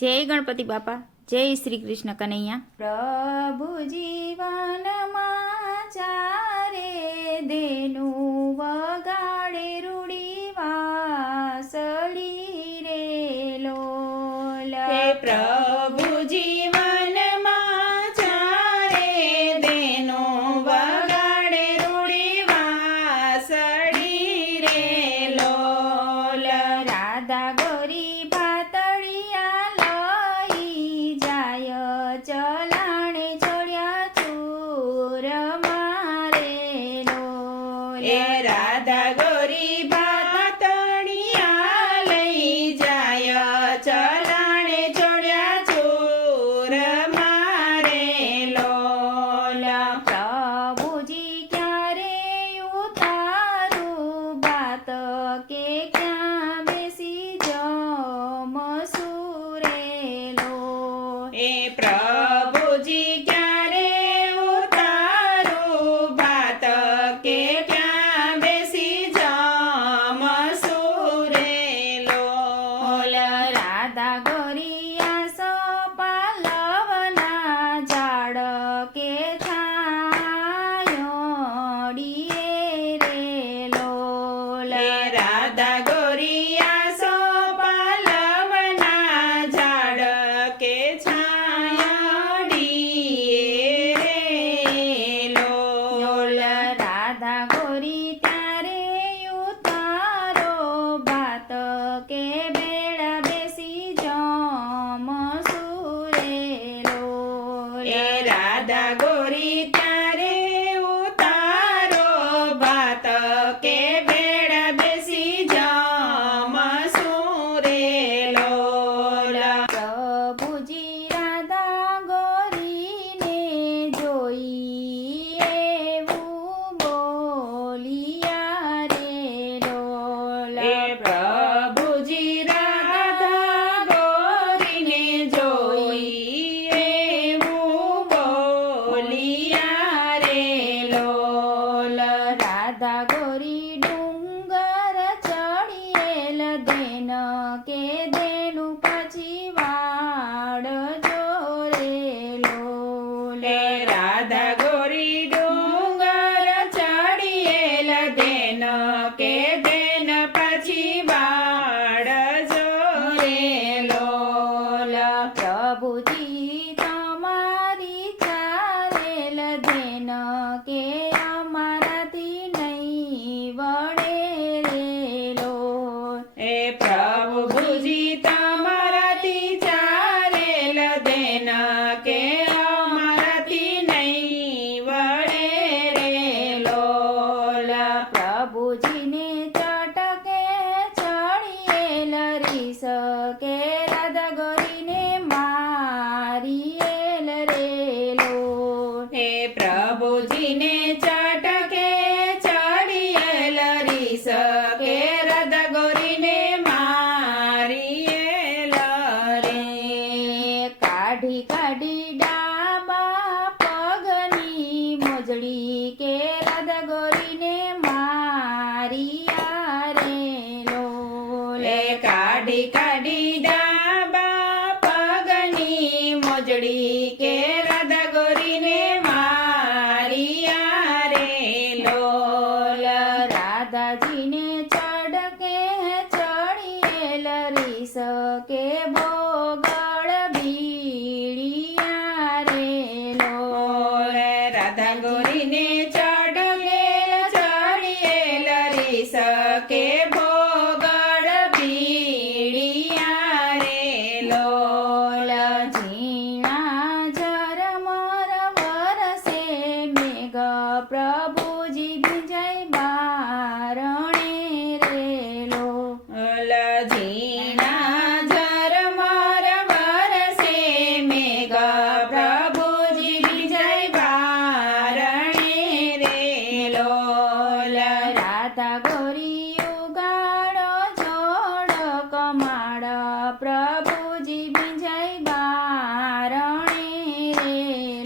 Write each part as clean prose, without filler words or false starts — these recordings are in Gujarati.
જય ગણપતિ બાપા, જય શ્રી કૃષ્ણ કનૈયા। પ્રભુ જીવનમાં ચારે દેનું વગાડે રૂડી વાસળી રે લોલ। પ્રભુ જીવનમાં ચારે દેનું વગાડે રૂડી વાસળી રે લોલ। રાધા ગોરી ભાતળિયા લઈ જાય ચલાણે છોડ્યા ચૂર મારે લોલ। એ રાધા ગોરી ભાતળિયા લઈ જાય ચલાણે છોડ્યા ચૂર મારે લોલ। પ્રભુજી ક્યારે ઉતારું બાત કે ક્યાં બેસી જમશું રે લોલ। એ પ્રભુજી ક્યારે ઉતારું ભાત કે ક્યાં બેસી જમશું રે લોલ। રાધા ગોરિયા સપાલવના ઝાડ કે છાયોડીએ રે લોલ। એ રાધા ગોરિયા સોપાલવના ઝાડ કે છાયાડીએ રે લોલ। રાધા ગોરી ત્યારે ઉતારો ભાત કે બેડા બેસી જમશું રે લોલ। એ રાધા ગોરી ત્યારે ઉતારો ભાત કે બેડા બેસી જમશું રે લોલ। પ્રભુજી રાધા ગોરીને જોઈ એવું બોલિયા રે લોલ। એ પ્રભુજી રાધા ગોરીને જોઈ એવું બોલિયા રે લોલ। રાધા ગોરી ડુંગર ચડીએલ દેન કે દેનું પછી વાડ જોરે લોલ। એ રાધા ગોરી ડુંગર ચડીએલ દેન કે દેન પછી વાડ જોરે લોલ। પ્રભુજી તમારી ચાલેલ દેન કે અમારાથી નહીં વડે રે લોલ। એ પ્રભુજી તમારાથી ચાલેલ દેન કે અમારાથી નહીં વડે રે લોલ। પ્રભુજીને ચટકે ચડીએલ રીસ કે રાધા ગોરીને મારીએલ રે લોલ। હે પ્રભુજીને ચટકે ચડિયેલ રીસ કે રાધા ગોરીને મારીએલ રે। કાઢી કાઢી ડાબા પગની મોજડી કે રાધા ગોરીને મારિયા રે લોલ। લે કાઢી કાઢી ડાબા પગની મોજડી કે રાધા ગોરીને મારીયા રે લોલ। રાધાજીને ચડકે ચડિયેલ રીસ કે બોગળ બીડિયા રે લોલ। રાધા ગોરીને ચડકેલ ચડિયેલ રીસ કે ભોગળ બીડિયા રે લોલ। ઝીણા ઝરમર વરસે મેઘ પ્રભુજી વિજય બારણે રે લોલ। ઝીણા ઝરમર વરસે મેઘ પ્રભુજી વિજય બારણે રે લોલ। રાધા ગોરી ઉગાડો જોડ કમાડ પ્રભુજી વિજય બારણે રે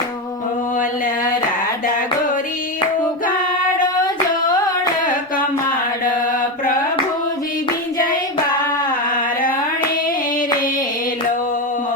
લોલ। રાધા ગોરી ઉગાડો જોડ કમાડ પ્રભુજી વિજય બારણે રે લોલ।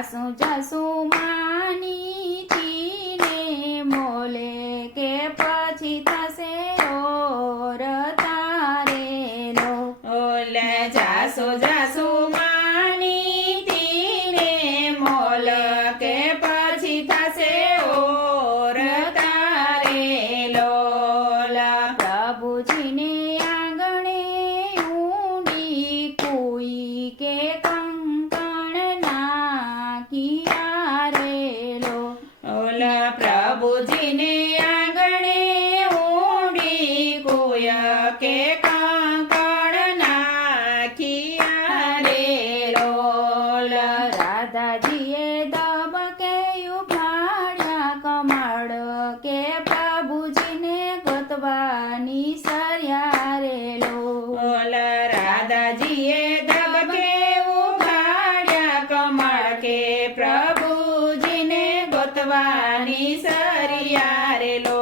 જાસુ જાસુ માની ચીને મોલે કે પછી થશે ઓર તારેલો ઓલે જાસુ જાસુ માની તીને મોલ કે પછી થશે ઓર તારેલો પ્રભુજીને આંગણે ઊંડી કોઈ કે કંકણ નાખી રેલો ઓલા પ્રભુજીને આંગણે ઊંડી કોય કે કાંકણ નાખી રેલો રાધાજીએ દબકે ઉભાડ્યા કમાડ કે પ્રભુજીને ગોતવાની સર્યા રેલો ઓલા રાધાજીએ ધબકે ઉઘાડ્યા કમળ કે પ્રભુજીને ગોતવાની સરિયા રેલો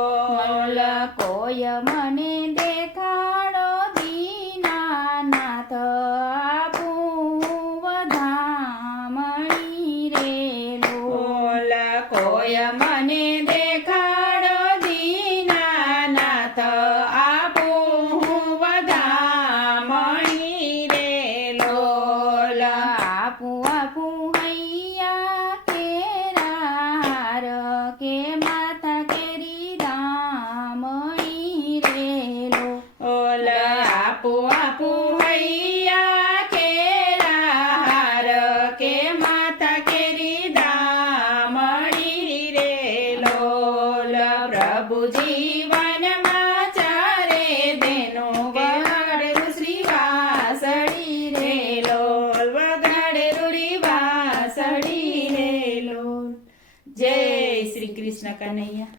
કોઈ મને દેખાડો દીનાનાથ આપું વધામણી રેલો ઓલા કોઈ મને દેખાડો દીનાનાથ આપું વધામણી રેલો આપું આપું હૈયા કેરાર કે માથા કેરી દામણી રેલો ઓલા આપું આપું હૈયા કેરાર કે માથા કેરી દામણી રેલો પ્રભુ જીવનમાં ચારે દેનો વગાડેલું શ્રી વાસળી રેલો વગાડેલું રી વાસળી રેલો જય શ્રી કૃષ્ણ કનૈયા